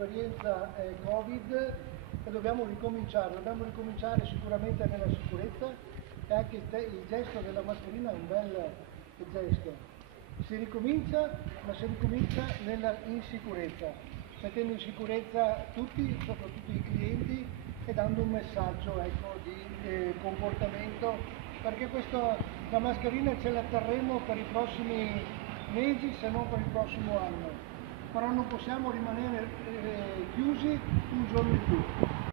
l'esperienza Covid e dobbiamo ricominciare sicuramente nella sicurezza e anche il gesto della mascherina è un bel gesto. Si ricomincia, ma si ricomincia nella insicurezza, mettendo in sicurezza tutti, soprattutto i clienti, e dando un messaggio di comportamento, perché la mascherina ce la terremo per i prossimi mesi, se non per il prossimo anno, però non possiamo rimanere chiusi un giorno in più.